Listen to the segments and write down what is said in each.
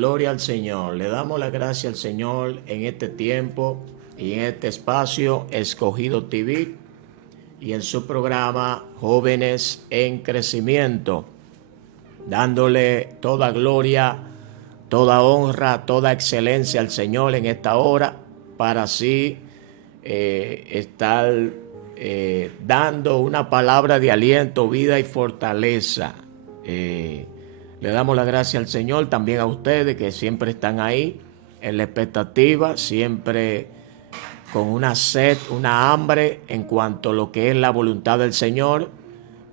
Gloria al Señor. Le damos la gracia al Señor en este tiempo y en este espacio Escogido TV y en su programa Jóvenes en Crecimiento, dándole toda gloria, toda honra, toda excelencia al Señor en esta hora, para así estar dando una palabra de aliento, vida y fortaleza. Le damos la gracia al Señor, también a ustedes que siempre están ahí en la expectativa, siempre con una sed, una hambre en cuanto a lo que es la voluntad del Señor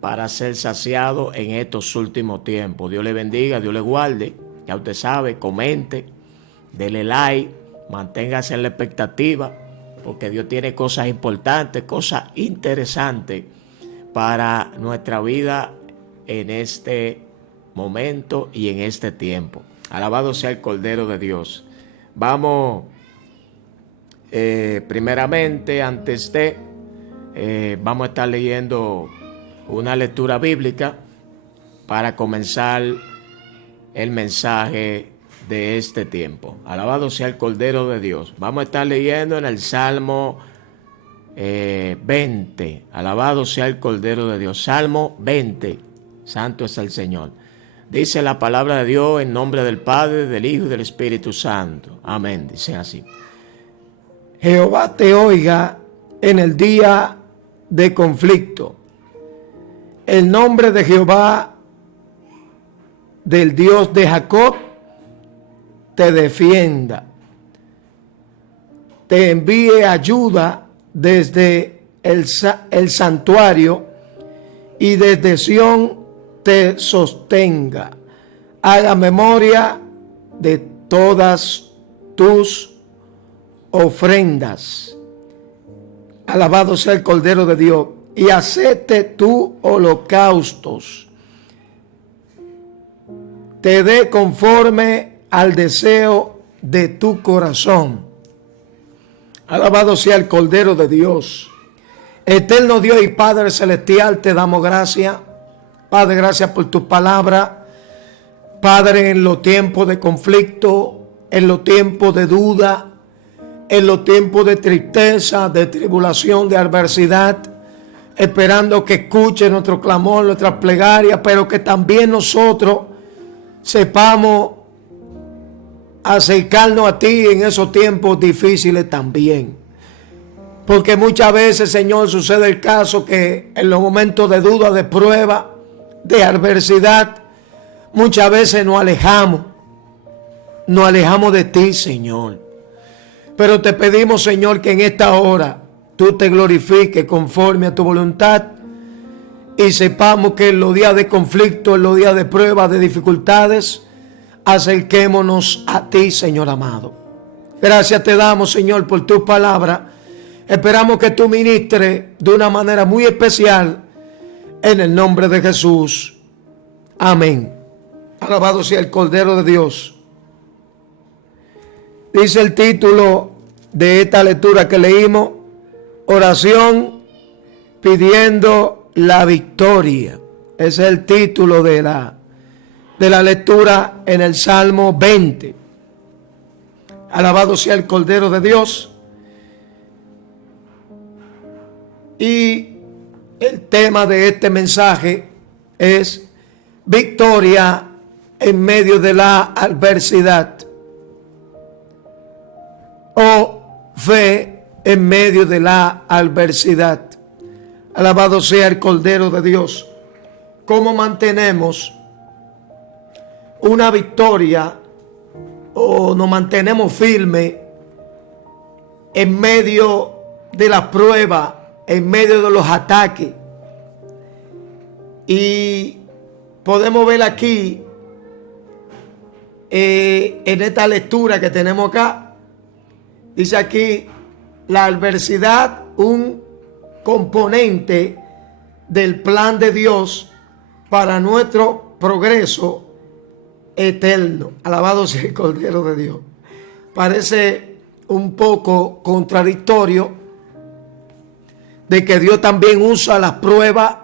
para ser saciado en estos últimos tiempos. Dios le bendiga, Dios le guarde. Ya usted sabe, comente, dele like, manténgase en la expectativa, porque Dios tiene cosas importantes, cosas interesantes para nuestra vida en este momento y en este tiempo. Alabado sea el Cordero de Dios. Vamos, primeramente, antes de, vamos a estar leyendo una lectura bíblica para comenzar el mensaje de este tiempo. Alabado sea el Cordero de Dios. Vamos a estar leyendo en el Salmo 20. Alabado sea el Cordero de Dios. Salmo 20. Santo es el Señor. Dice la palabra de Dios en nombre del Padre, del Hijo y del Espíritu Santo. Amén. Dice así. Jehová te oiga en el día de conflicto. El nombre de Jehová, del Dios de Jacob, te defienda. Te envíe ayuda desde el santuario y desde Sión te sostenga. Haga memoria de todas tus ofrendas. Alabado sea el Cordero de Dios. Y acepte tus holocaustos. Te dé conforme al deseo de tu corazón. Alabado sea el Cordero de Dios. Eterno Dios y Padre Celestial, te damos gracias. Padre, gracias por tu palabra. Padre, en los tiempos de conflicto, en los tiempos de duda, en los tiempos de tristeza, de tribulación, de adversidad, esperando que escuche nuestro clamor, nuestras plegarias, pero que también nosotros sepamos acercarnos a ti en esos tiempos difíciles también. Porque muchas veces, Señor, sucede el caso que en los momentos de duda, de prueba, de adversidad, muchas veces nos alejamos de ti, Señor. Pero te pedimos, Señor, que en esta hora tú te glorifiques conforme a tu voluntad y sepamos que en los días de conflicto, en los días de pruebas, de dificultades, acerquémonos a ti, Señor amado. Gracias te damos, Señor, por tu palabra. Esperamos que tú ministres de una manera muy especial en el nombre de Jesús. Amén. Alabado sea el Cordero de Dios. Dice el título de esta lectura que leímos: oración pidiendo la victoria. Ese es el título de la lectura en el Salmo 20. Alabado sea el Cordero de Dios. Y el tema de este mensaje es victoria en medio de la adversidad, o fe en medio de la adversidad. Alabado sea el Cordero de Dios. ¿Cómo mantenemos una victoria o nos mantenemos firmes en medio de la prueba, en medio de los ataques? Y podemos ver aquí en esta lectura que tenemos acá, dice aquí: la adversidad, un componente del plan de Dios para nuestro progreso eterno. Alabado sea el Cordero de Dios. Parece un poco contradictorio de que Dios también usa las pruebas,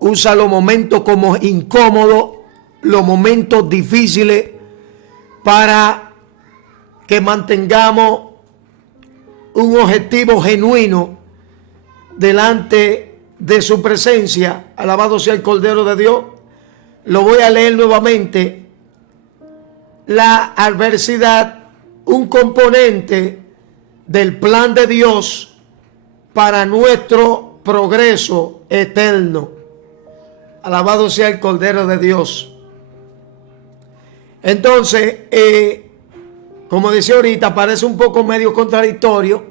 usa los momentos como incómodos, los momentos difíciles, para que mantengamos un objetivo genuino delante de su presencia. Alabado sea el Cordero de Dios. Lo voy a leer nuevamente. La adversidad, un componente del plan de Dios para nuestro progreso eterno. Alabado sea el Cordero de Dios. Entonces, como decía ahorita, parece un poco medio contradictorio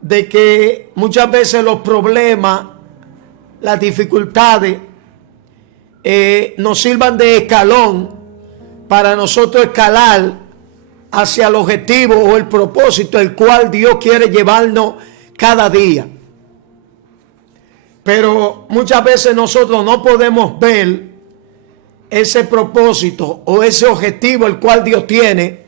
de que muchas veces los problemas, las dificultades, nos sirvan de escalón para nosotros escalar hacia el objetivo o el propósito el cual Dios quiere llevarnos cada día. Pero muchas veces nosotros no podemos ver ese propósito o ese objetivo el cual Dios tiene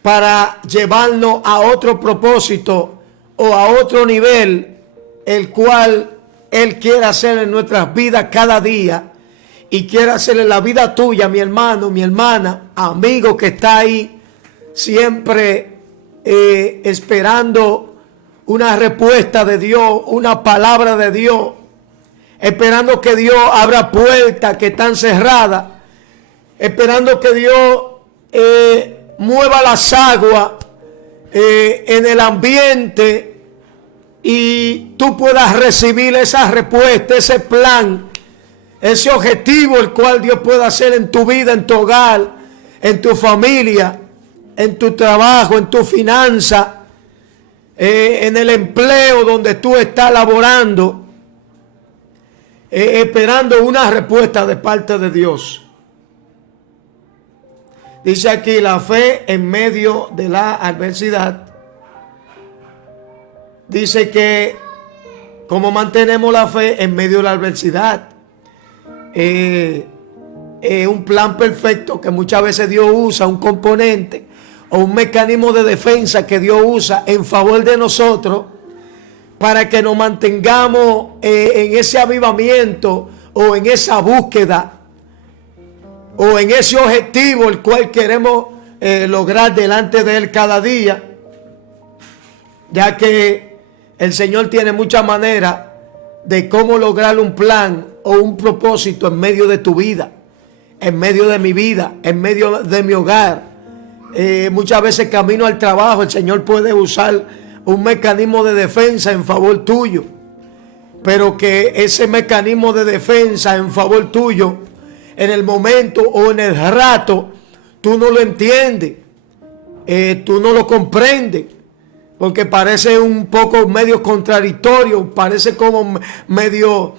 para llevarnos a otro propósito o a otro nivel el cual Él quiere hacer en nuestras vidas cada día y quiere hacer en la vida tuya, mi hermano, mi hermana, amigo que está ahí siempre esperando una respuesta de Dios, una palabra de Dios, esperando que Dios abra puertas que están cerradas, esperando que Dios mueva las aguas en el ambiente y tú puedas recibir esa respuesta, ese plan, ese objetivo el cual Dios puede hacer en tu vida, en tu hogar, en tu familia, en tu trabajo, en tu finanza, en el empleo donde tú estás laborando, esperando una respuesta de parte de Dios. Dice aquí la fe en medio de la adversidad. Dice que cómo mantenemos la fe en medio de la adversidad. Un plan perfecto que muchas veces Dios usa, un componente o un mecanismo de defensa que Dios usa en favor de nosotros para que nos mantengamos en ese avivamiento o en esa búsqueda o en ese objetivo el cual queremos lograr delante de Él cada día, ya que el Señor tiene muchas maneras de cómo lograr un plan o un propósito en medio de tu vida, en medio de mi vida, en medio de mi hogar. Muchas veces camino al trabajo, el Señor puede usar un mecanismo de defensa en favor tuyo, pero que ese mecanismo de defensa en favor tuyo, en el momento o en el rato, tú no lo entiendes, tú no lo comprendes, porque parece un poco medio contradictorio, parece como medio,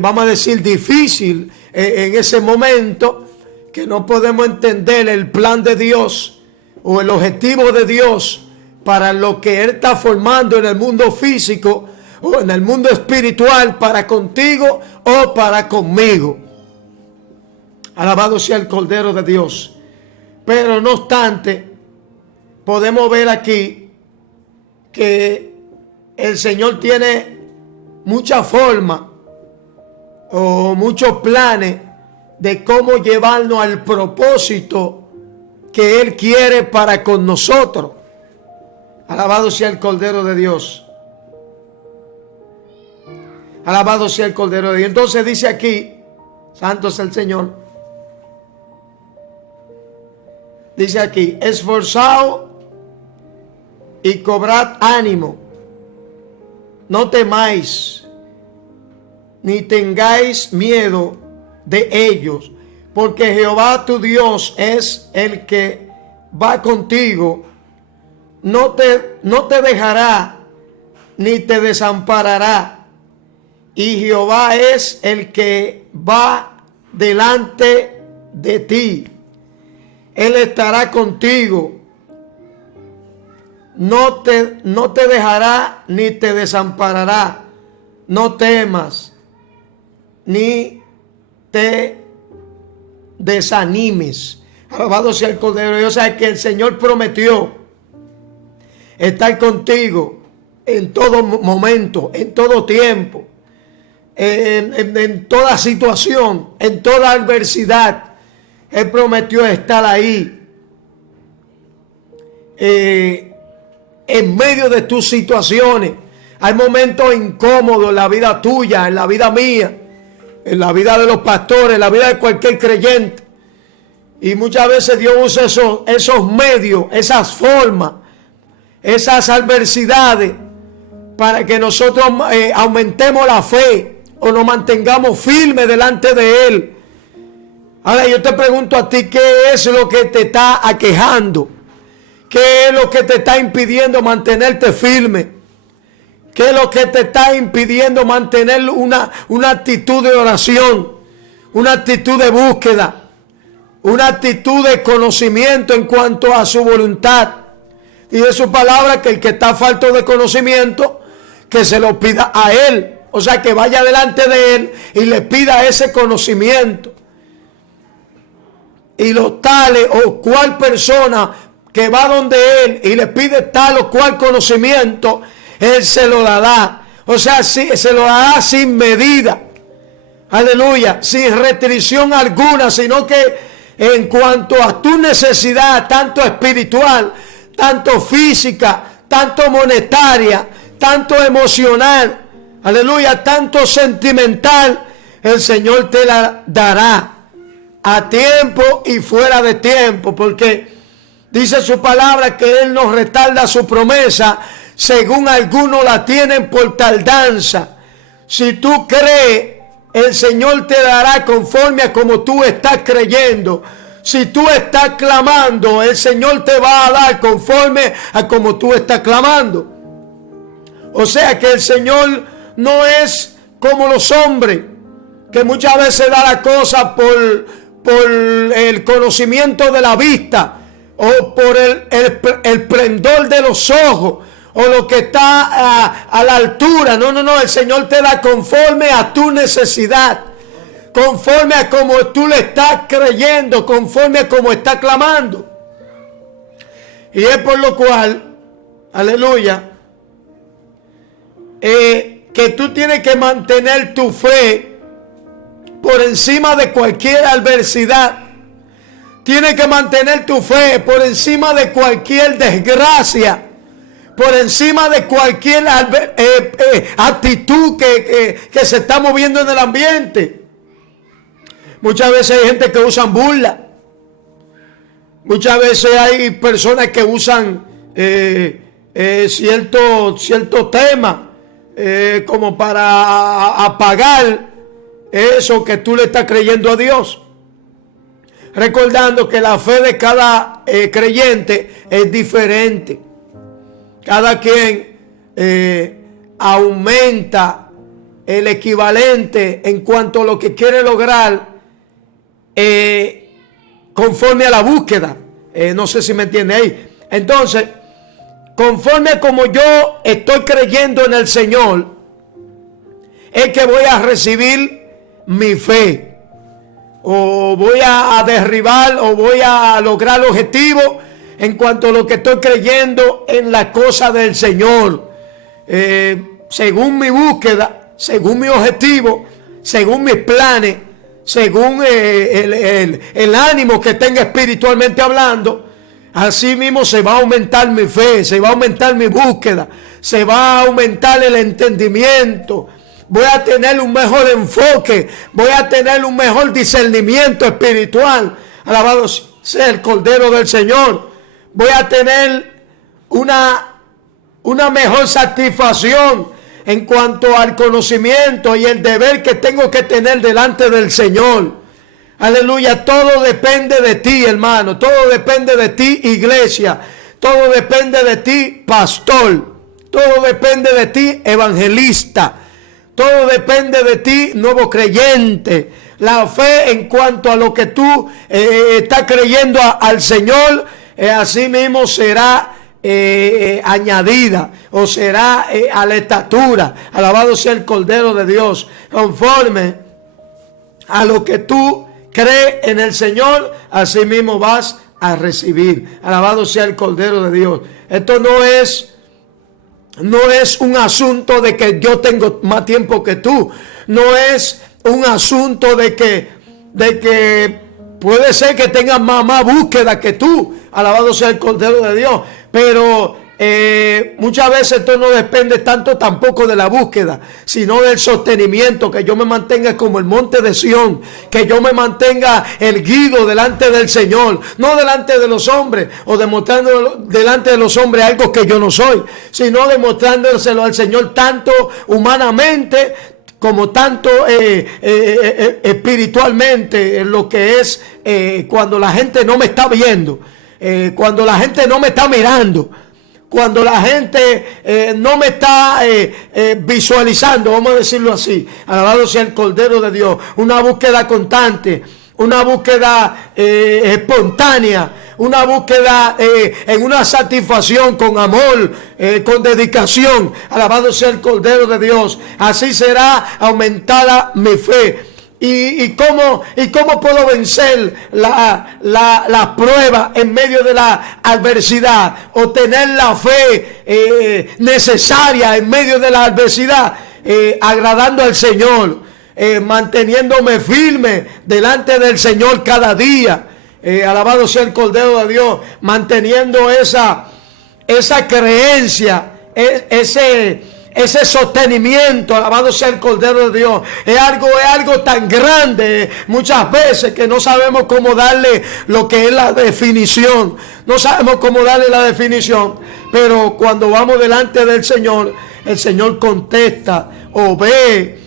vamos a decir, difícil en ese momento, que no podemos entender el plan de Dios o el objetivo de Dios para lo que Él está formando en el mundo físico o en el mundo espiritual para contigo o para conmigo. Alabado sea el Cordero de Dios. Pero no obstante, podemos ver aquí que el Señor tiene muchas formas o muchos planes de cómo llevarnos al propósito que Él quiere para con nosotros. Alabado sea el Cordero de Dios. Alabado sea el Cordero de Dios. Entonces dice aquí, santo es el Señor. Dice aquí, esforzaos y cobrad ánimo. No temáis, ni tengáis miedo de ellos, porque Jehová tu Dios es el que va contigo. No te dejará ni te desamparará. Y Jehová es el que va delante de ti. Él estará contigo. No te dejará ni te desamparará. No temas ni te desanimes. Alabado sea el Cordero de Dios. O sea que el Señor prometió estar contigo en todo momento, en todo tiempo, en toda situación, en toda adversidad. Él prometió estar ahí en medio de tus situaciones. Hay momentos incómodos en la vida tuya, en la vida mía, en la vida de los pastores, en la vida de cualquier creyente. Y muchas veces Dios usa esos medios, esas formas, esas adversidades, para que nosotros aumentemos la fe o nos mantengamos firmes delante de Él. Ahora yo te pregunto a ti, ¿qué es lo que te está aquejando? ¿Qué es lo que te está impidiendo mantenerte firme? ¿Qué es lo que te está impidiendo mantener una actitud de oración? Una actitud de búsqueda. Una actitud de conocimiento en cuanto a su voluntad. Y de su palabra que el que está falto de conocimiento, que se lo pida a Él. O sea, que vaya delante de Él y le pida ese conocimiento. Y los tales o cual persona que va donde Él y le pide tal o cual conocimiento, Él se lo dará. O sea, se lo dará sin medida. Aleluya. Sin restricción alguna, sino que en cuanto a tu necesidad, tanto espiritual, tanto física, tanto monetaria, tanto emocional, aleluya, tanto sentimental, el Señor te la dará a tiempo y fuera de tiempo, porque dice su palabra que Él no retarda su promesa, según algunos la tienen por tardanza. Si tú crees, el Señor te dará conforme a como tú estás creyendo. Si tú estás clamando, el Señor te va a dar conforme a como tú estás clamando. O sea que el Señor no es como los hombres, que muchas veces da la cosa por el conocimiento de la vista, o por el prendor de los ojos, o lo que está a la altura. No, el Señor te da conforme a tu necesidad, conforme a como tú le estás creyendo, conforme a como estás clamando. Y es por lo cual, aleluya, que tú tienes que mantener tu fe por encima de cualquier adversidad. Tienes que mantener tu fe por encima de cualquier desgracia, por encima de cualquier actitud que se está moviendo en el ambiente. Muchas veces hay gente que usan burla. Muchas veces hay personas que usan cierto tema como para apagar eso que tú le estás creyendo a Dios. Recordando que la fe de cada creyente es diferente. Cada quien aumenta el equivalente en cuanto a lo que quiere lograr conforme a la búsqueda. No sé si me entiende ahí. Entonces, conforme a como yo estoy creyendo en el Señor, es que voy a recibir mi fe. O voy a derribar o voy a lograr el objetivo en cuanto a lo que estoy creyendo en la cosa del Señor. Según mi búsqueda, según mi objetivo, según mis planes, según el ánimo que tenga espiritualmente hablando, así mismo se va a aumentar mi fe, se va a aumentar mi búsqueda, se va a aumentar el entendimiento. Voy a tener un mejor enfoque, voy a tener un mejor discernimiento espiritual. Alabado sea el Cordero del Señor. Voy a tener una mejor satisfacción en cuanto al conocimiento y el deber que tengo que tener delante del Señor. Aleluya, todo depende de ti, hermano. Todo depende de ti, iglesia. Todo depende de ti, pastor. Todo depende de ti, evangelista. Todo depende de ti, nuevo creyente. La fe en cuanto a lo que tú estás creyendo al Señor, así mismo será añadida o será a la estatura. Alabado sea el Cordero de Dios. Conforme a lo que tú crees en el Señor, así mismo vas a recibir. Alabado sea el Cordero de Dios. Esto no es un asunto de que yo tengo más tiempo que tú. No es un asunto de que puede ser que tengas más búsqueda que tú. Alabado sea el Cordero de Dios. Pero muchas veces esto no depende tanto tampoco de la búsqueda, sino del sostenimiento, que yo me mantenga como el monte de Sión, que yo me mantenga erguido delante del Señor, no delante de los hombres o demostrando delante de los hombres algo que yo no soy, sino demostrándoselo al Señor tanto humanamente como tanto espiritualmente, en lo que es cuando la gente no me está viendo, cuando la gente no me está mirando, cuando la gente no me está visualizando, vamos a decirlo así. Alabado sea el Cordero de Dios. Una búsqueda constante, una búsqueda espontánea, una búsqueda en una satisfacción con amor, con dedicación. Alabado sea el Cordero de Dios. Así será aumentada mi fe. ¿Y cómo puedo vencer la prueba en medio de la adversidad? O tener la fe necesaria en medio de la adversidad, agradando al Señor, manteniéndome firme delante del Señor cada día. Alabado sea el Cordero de Dios, manteniendo esa creencia, ese sostenimiento. Alabado sea el Cordero de Dios. Es algo tan grande muchas veces que no sabemos cómo darle lo que es la definición. No sabemos cómo darle la definición. Pero cuando vamos delante del Señor, el Señor contesta o ve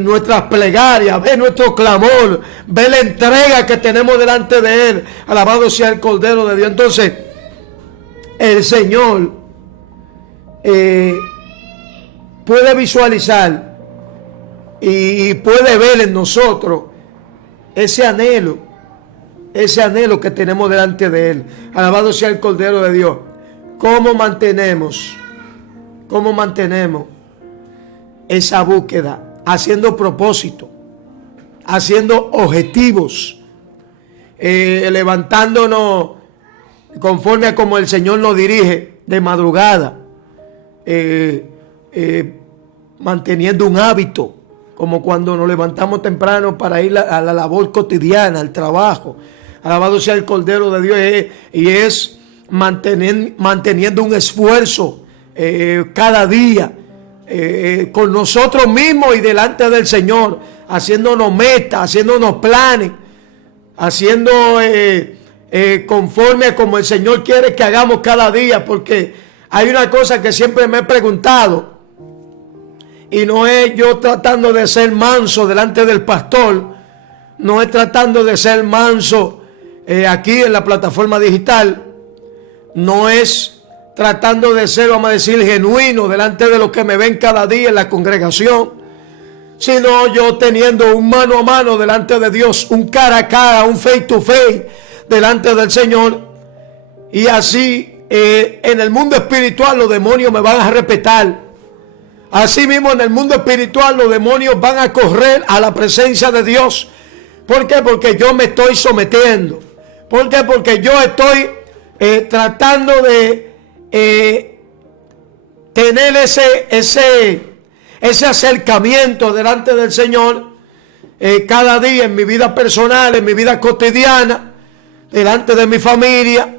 nuestras plegarias, ve nuestro clamor, ve la entrega que tenemos delante de Él. Alabado sea el Cordero de Dios. Entonces, el Señor puede visualizar y puede ver en nosotros ese anhelo que tenemos delante de Él. Alabado sea el Cordero de Dios. ¿Cómo mantenemos esa búsqueda? Haciendo propósito, haciendo objetivos, levantándonos conforme a como el Señor nos dirige de madrugada, manteniendo un hábito, como cuando nos levantamos temprano para ir a la labor cotidiana, al trabajo. Alabado sea el Cordero de Dios. Y es manteniendo un esfuerzo cada día, con nosotros mismos y delante del Señor, haciéndonos metas, haciéndonos planes, haciendo conforme a como el Señor quiere que hagamos cada día. Porque hay una cosa que siempre me he preguntado, y no es yo tratando de ser manso delante del pastor, no es tratando de ser manso aquí en la plataforma digital, no es tratando de ser, vamos a decir, genuino delante de los que me ven cada día en la congregación, sino yo teniendo un mano a mano delante de Dios, un cara a cara, un face to face delante del Señor. Y así en el mundo espiritual los demonios me van a respetar. Así mismo en el mundo espiritual los demonios van a correr a la presencia de Dios. ¿Por qué? Porque yo me estoy sometiendo. ¿Por qué? Porque yo estoy tratando de tener ese acercamiento delante del Señor cada día en mi vida personal, en mi vida cotidiana, delante de mi familia,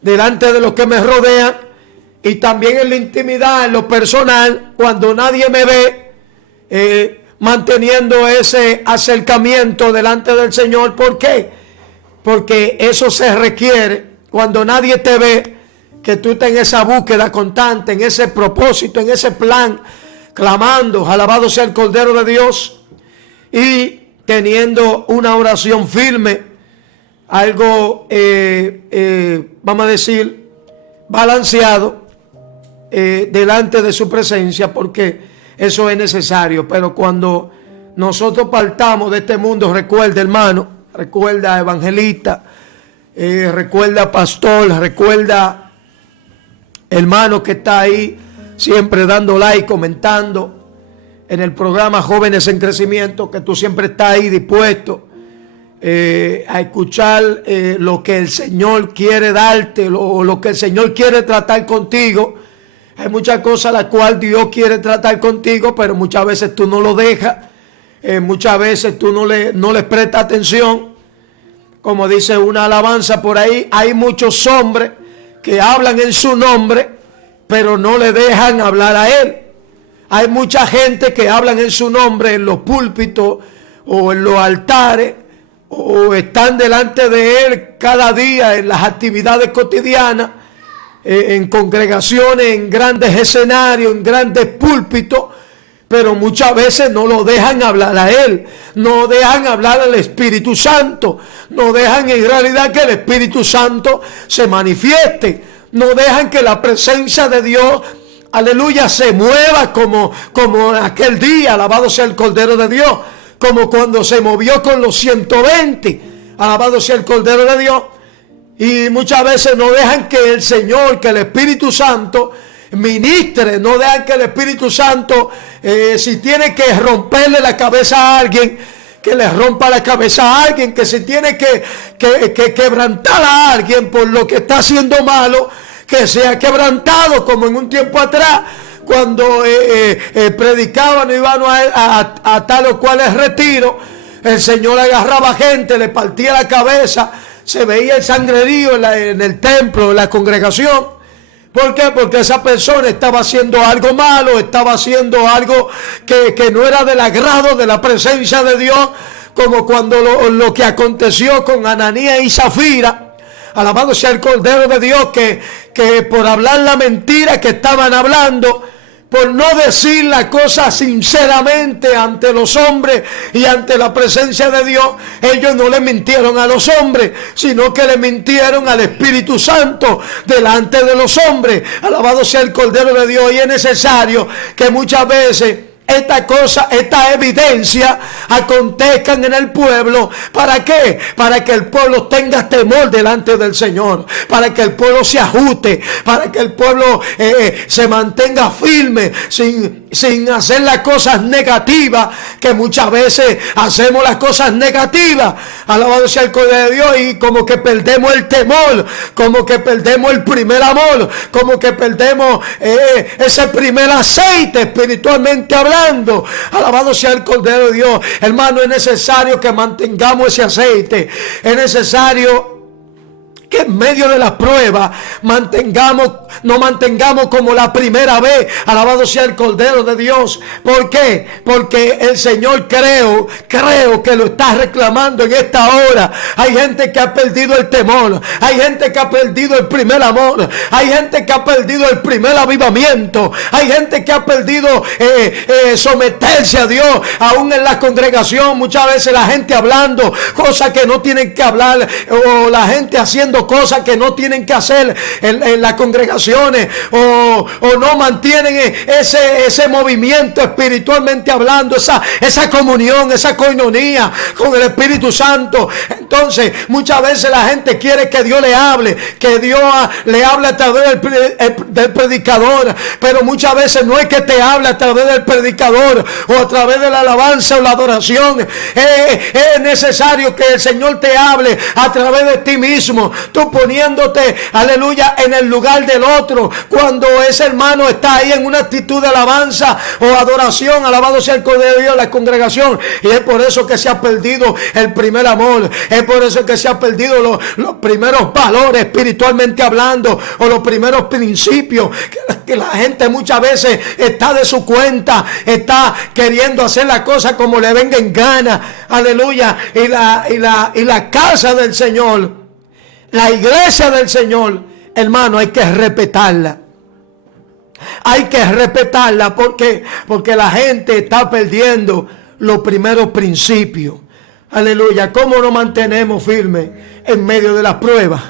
delante de los que me rodean, y también en la intimidad, en lo personal, cuando nadie me ve, manteniendo ese acercamiento delante del Señor. ¿Por qué? Porque eso se requiere cuando nadie te ve, que tú estés en esa búsqueda constante, en ese propósito, en ese plan, clamando, alabado sea el Cordero de Dios, y teniendo una oración firme, algo, vamos a decir, balanceado, delante de su presencia, porque eso es necesario. Pero cuando nosotros partamos de este mundo, recuerda, hermano, recuerda, evangelista, recuerda, pastor, recuerda, hermano que está ahí siempre dando like, comentando en el programa Jóvenes en Crecimiento, que tú siempre estás ahí dispuesto a escuchar lo que el Señor quiere darte, lo que el Señor quiere tratar contigo. Hay muchas cosas las cuales Dios quiere tratar contigo, pero muchas veces tú no lo dejas, muchas veces tú no les prestas atención. Como dice una alabanza por ahí, hay muchos hombres que hablan en su nombre, pero no le dejan hablar a Él. Hay mucha gente que hablan en su nombre en los púlpitos o en los altares, o están delante de Él cada día en las actividades cotidianas, en congregaciones, en grandes escenarios, en grandes púlpitos, pero muchas veces no lo dejan hablar a Él, no dejan hablar al Espíritu Santo, no dejan en realidad que el Espíritu Santo se manifieste, no dejan que la presencia de Dios, aleluya, se mueva como aquel día, alabado sea el Cordero de Dios, como cuando se movió con los 120, alabado sea el Cordero de Dios. Y muchas veces no dejan que el Señor, que el Espíritu Santo ministre, no dejan que el Espíritu Santo, si tiene que romperle la cabeza a alguien, que le rompa la cabeza a alguien, que si tiene que quebrantar a alguien por lo que está haciendo malo, que sea quebrantado, como en un tiempo atrás, cuando predicaban y iban a tal o cual retiro, el Señor agarraba gente, le partía la cabeza, se veía el sangrerío en el templo, en la congregación. ¿Por qué? Porque esa persona estaba haciendo algo malo, estaba haciendo algo que no era del agrado de la presencia de Dios, como cuando lo que aconteció con Ananías y Zafira. Alabado sea el Cordero de Dios, que por hablar la mentira que estaban hablando, por no decir la cosa sinceramente ante los hombres y ante la presencia de Dios, ellos no le mintieron a los hombres, sino que le mintieron al Espíritu Santo delante de los hombres. Alabado sea el Cordero de Dios. Y es necesario que muchas veces esta evidencia acontezcan en el pueblo. ¿Para qué? Para que el pueblo tenga temor delante del Señor, para que el pueblo se ajuste, para que el pueblo se mantenga firme sin hacer las cosas negativas, que muchas veces hacemos las cosas negativas, alabado sea el Cordero de Dios, y como que perdemos el temor, como que perdemos el primer amor, como que perdemos ese primer aceite espiritualmente hablando. Alabado sea el Cordero de Dios. Hermano, es necesario que mantengamos ese aceite. Es necesario que en medio de las pruebas no mantengamos como la primera vez. Alabado sea el Cordero de Dios. ¿Por qué? Porque el Señor creo que lo está reclamando en esta hora. Hay gente que ha perdido el temor, hay gente que ha perdido el primer amor, hay gente que ha perdido el primer avivamiento, hay gente que ha perdido someterse a Dios. Aún en la congregación muchas veces la gente hablando cosas que no tienen que hablar, o la gente haciendo cosas que no tienen que hacer en las congregaciones, o no mantienen ese movimiento espiritualmente hablando, esa comunión, esa coinonía con el Espíritu Santo. Entonces muchas veces la gente quiere que Dios le hable, que Dios le hable a través del predicador, pero muchas veces no es que te hable a través del predicador o a través de la alabanza o la adoración. Es necesario que el Señor te hable a través de ti mismo, tú poniéndote, aleluya, en el lugar del otro, cuando ese hermano está ahí en una actitud de alabanza o adoración. Alabado sea el Cordero de Dios, la congregación. Y es por eso que se ha perdido el primer amor, es por eso que se ha perdido los primeros valores espiritualmente hablando, o los primeros principios, que la gente muchas veces está de su cuenta, está queriendo hacer la cosa como le venga en gana. Aleluya. Y la casa del Señor, la iglesia del Señor, hermano, hay que respetarla. Hay que respetarla porque la gente está perdiendo los primeros principios. Aleluya. ¿Cómo nos mantenemos firmes en medio de las pruebas?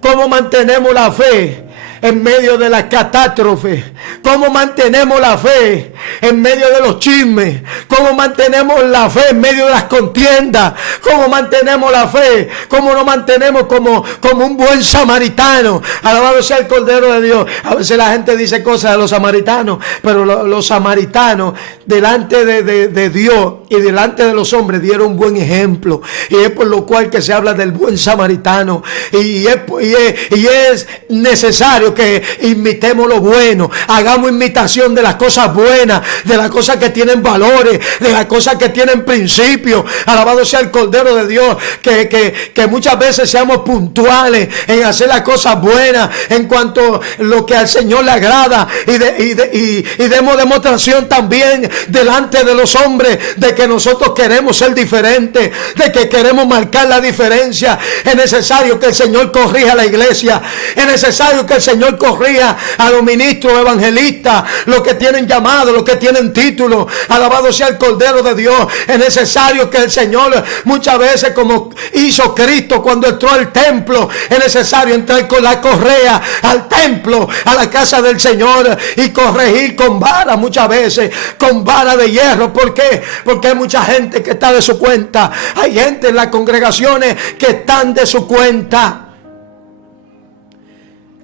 ¿Cómo mantenemos la fe en medio de las catástrofes? ¿Cómo mantenemos la fe en medio de los chismes? ¿Cómo mantenemos la fe en medio de las contiendas? ¿Cómo mantenemos la fe? ¿Cómo nos mantenemos como un buen samaritano? Alabado sea el Cordero de Dios. A veces la gente dice cosas de los samaritanos, pero los samaritanos delante de Dios y delante de los hombres dieron un buen ejemplo, y es por lo cual que se habla del buen samaritano. Y es necesario que imitemos lo bueno, hagamos imitación de las cosas buenas, de las cosas que tienen valores, de las cosas que tienen principios. Alabado sea el Cordero de Dios, que muchas veces seamos puntuales en hacer las cosas buenas en cuanto a lo que al Señor le agrada, y demos demostración también delante de los hombres de que nosotros queremos ser diferentes, de que queremos marcar la diferencia. Es necesario que el Señor corrija a la iglesia, es necesario que el Señor corrija a los ministros, evangelistas, los que tienen llamado, los que tienen título. Alabado sea el Cordero de Dios. Es necesario que el Señor, muchas veces como hizo Cristo cuando entró al templo, es necesario entrar con la correa al templo, a la casa del Señor, y corregir con vara, muchas veces con vara de hierro. ¿Por qué? Porque hay mucha gente que está de su cuenta. Hay gente en las congregaciones que están de su cuenta.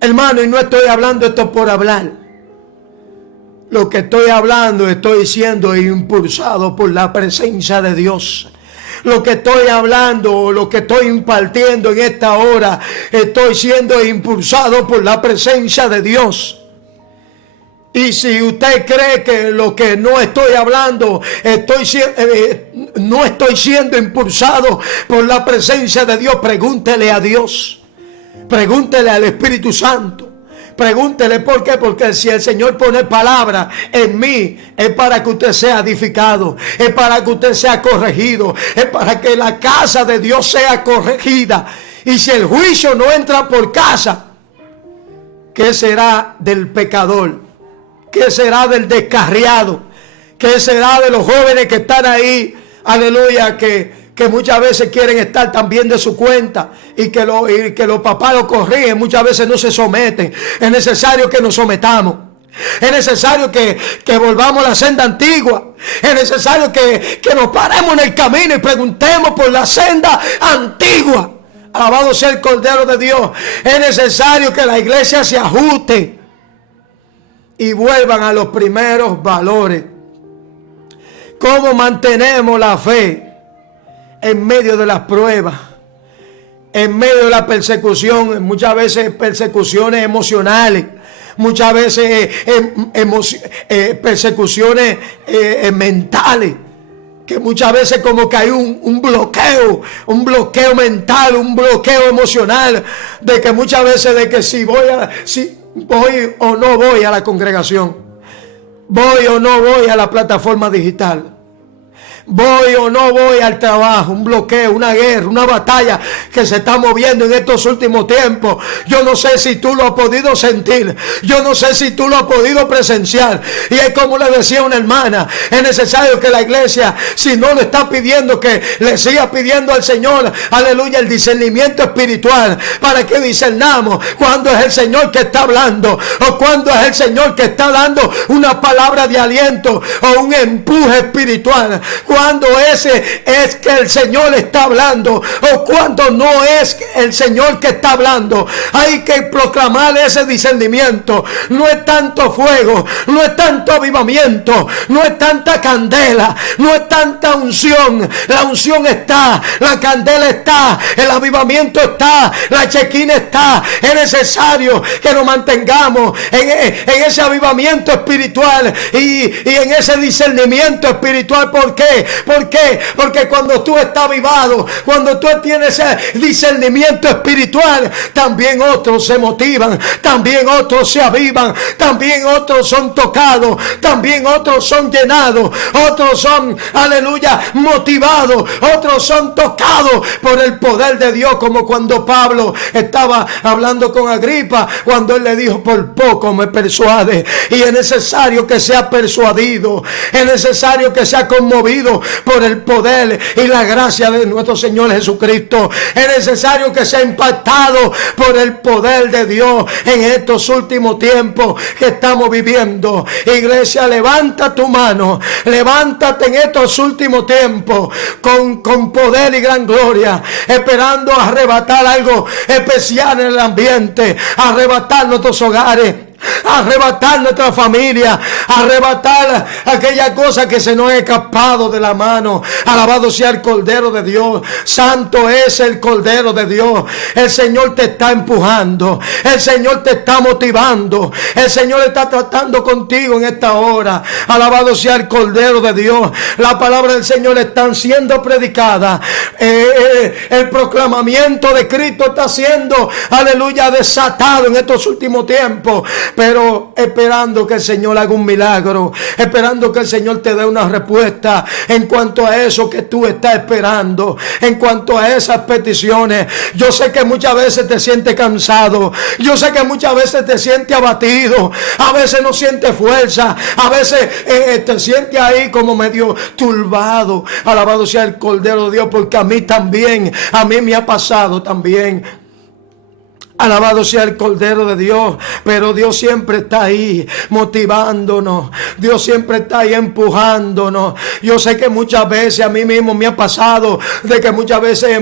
Hermano, y no estoy hablando esto por hablar. Lo que estoy hablando, estoy siendo impulsado por la presencia de Dios. Lo que estoy hablando, lo que estoy impartiendo en esta hora, estoy siendo impulsado por la presencia de Dios. Y si usted cree que lo que no estoy hablando, no estoy siendo impulsado por la presencia de Dios, pregúntele a Dios. Pregúntele al Espíritu Santo. Pregúntele por qué. Porque si el Señor pone palabra en mí, es para que usted sea edificado, es para que usted sea corregido, es para que la casa de Dios sea corregida. Y si el juicio no entra por casa, ¿qué será del pecador? ¿Qué será del descarriado? ¿Qué será de los jóvenes que están ahí? Aleluya, que muchas veces quieren estar también de su cuenta, y que los papás lo corrigen, muchas veces no se someten. Es necesario que nos sometamos. Es necesario que volvamos a la senda antigua. Es necesario que nos paremos en el camino y preguntemos por la senda antigua. Alabado sea el Cordero de Dios. Es necesario que la iglesia se ajuste y vuelvan a los primeros valores. ¿Cómo mantenemos la fe en medio de las pruebas, en medio de la persecución? Muchas veces persecuciones emocionales, muchas veces persecuciones mentales, que muchas veces como que hay un bloqueo mental, un bloqueo emocional, de que muchas veces de que si voy o no voy a la congregación, voy o no voy a la plataforma digital, voy o no voy al trabajo. Un bloqueo, una guerra, una batalla que se está moviendo en estos últimos tiempos. Yo no sé si tú lo has podido sentir, yo no sé si tú lo has podido presenciar. Y es como le decía una hermana, es necesario que la iglesia, si no le está pidiendo, que le siga pidiendo al Señor, aleluya, el discernimiento espiritual, para que discernamos cuándo es el Señor que está hablando, o cuándo es el Señor que está dando una palabra de aliento o un empuje espiritual. Cuando ese es que el Señor está hablando, o cuando no es el Señor que está hablando. Hay que proclamar ese discernimiento. No es tanto fuego, no es tanto avivamiento, no es tanta candela, no es tanta unción. La unción está, la candela está, el avivamiento está, la chequina está. Es necesario que nos mantengamos en ese avivamiento espiritual y en ese discernimiento espiritual. ¿Por qué? ¿Por qué? Porque cuando tú estás avivado, cuando tú tienes ese discernimiento espiritual, también otros se motivan, también otros se avivan, también otros son tocados, también otros son llenados, otros son, aleluya, motivados, otros son tocados por el poder de Dios, como cuando Pablo estaba hablando con Agripa, cuando él le dijo: por poco me persuade. Y es necesario que sea persuadido, es necesario que sea conmovido por el poder y la gracia de nuestro Señor Jesucristo. Es necesario que sea impactado por el poder de Dios en estos últimos tiempos que estamos viviendo. Iglesia, levanta tu mano, levántate en estos últimos tiempos con poder y gran gloria, esperando arrebatar algo especial en el ambiente, arrebatar nuestros hogares, arrebatar nuestra familia, arrebatar aquella cosa que se nos ha escapado de la mano. Alabado sea el Cordero de Dios. Santo es el Cordero de Dios. El Señor te está empujando, el Señor te está motivando, el Señor está tratando contigo en esta hora. Alabado sea el Cordero de Dios. La palabra del Señor está siendo predicada. El proclamamiento de Cristo está siendo, aleluya, desatado en estos últimos tiempos. Pero esperando que el Señor haga un milagro, esperando que el Señor te dé una respuesta en cuanto a eso que tú estás esperando, en cuanto a esas peticiones. Yo sé que muchas veces te sientes cansado, yo sé que muchas veces te sientes abatido, a veces no sientes fuerza, a veces te sientes ahí como medio turbado. Alabado sea el Cordero de Dios, porque a mí también, a mí me ha pasado también. Alabado sea el Cordero de Dios. Pero Dios siempre está ahí motivándonos. Dios siempre está ahí empujándonos. Yo sé que muchas veces a mí mismo me ha pasado de que muchas veces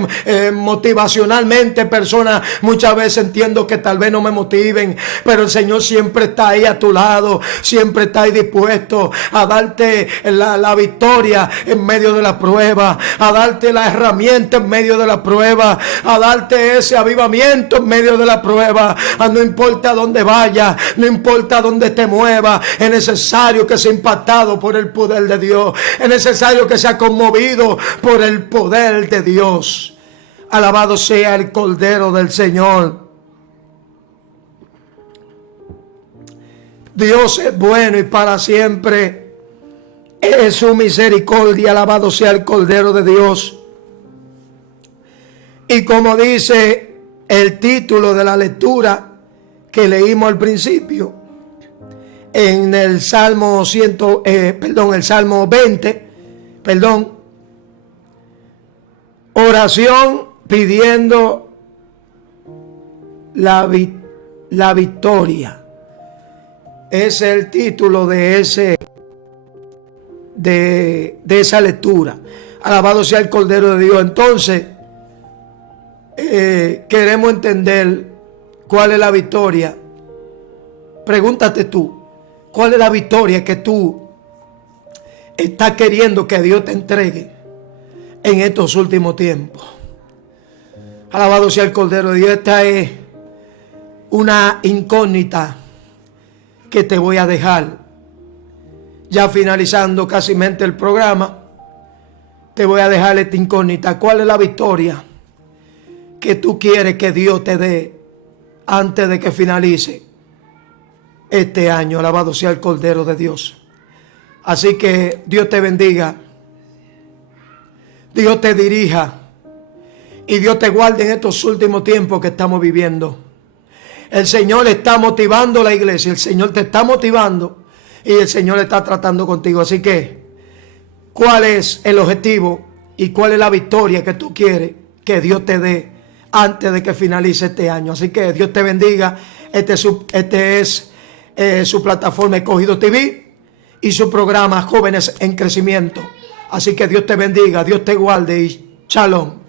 motivacionalmente personas muchas veces entiendo que tal vez no me motiven, pero el Señor siempre está ahí a tu lado. Siempre está ahí dispuesto a darte la victoria en medio de la prueba, a darte la herramienta en medio de la prueba, a darte ese avivamiento en medio de la prueba. No importa dónde vaya, no importa dónde te mueva, es necesario que sea impactado por el poder de Dios, es necesario que sea conmovido por el poder de Dios. Alabado sea el Cordero del Señor. Dios es bueno y para siempre es su misericordia. Alabado sea el Cordero de Dios. Y como dice el título de la lectura que leímos al principio, en el Salmo el Salmo 20, oración pidiendo la victoria. Es el título de esa lectura. Alabado sea el Cordero de Dios. Entonces, queremos entender cuál es la victoria. Pregúntate tú, ¿cuál es la victoria que tú estás queriendo que Dios te entregue en estos últimos tiempos? Alabado sea el Cordero de Dios. Esta es una incógnita que te voy a dejar. Ya finalizando casi el programa, te voy a dejar esta incógnita. ¿Cuál es la victoria que tú quieres que Dios te dé antes de que finalice este año? Alabado sea el Cordero de Dios. Así que Dios te bendiga, Dios te dirija y Dios te guarde en estos últimos tiempos que estamos viviendo. El Señor está motivando a la iglesia, el Señor te está motivando y el Señor está tratando contigo. Así que, ¿cuál es el objetivo y cuál es la victoria que tú quieres que Dios te dé antes de que finalice este año? Así que Dios te bendiga. Este es su plataforma Escogido TV y su programa Jóvenes en Crecimiento. Así que Dios te bendiga, Dios te guarde y shalom.